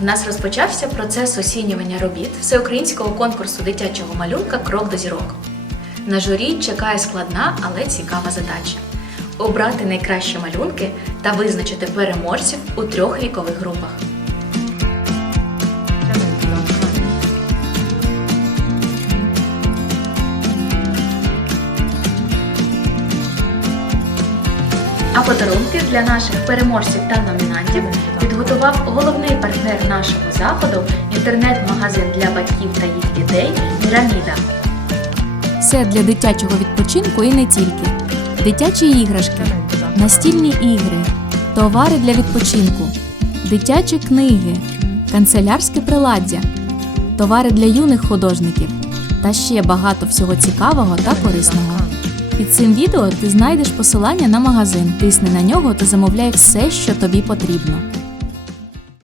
В нас розпочався процес оцінювання робіт всеукраїнського конкурсу дитячого малюнка Крок до зірок. На журі чекає складна, але цікава задача обрати найкращі малюнки та визначити переможців у трьох вікових групах. А подарунки для наших переможців та номінантів підготував головний партнер нашого заходу інтернет-магазин для батьків та їх дітей Міраміда. Все для дитячого відпочинку і не тільки. Дитячі іграшки, настільні ігри, товари для відпочинку, дитячі книги, канцелярське приладдя, товари для юних художників та ще багато всього цікавого та корисного. Під цим відео ти знайдеш посилання на магазин, тисни на нього та замовляй все, що тобі потрібно.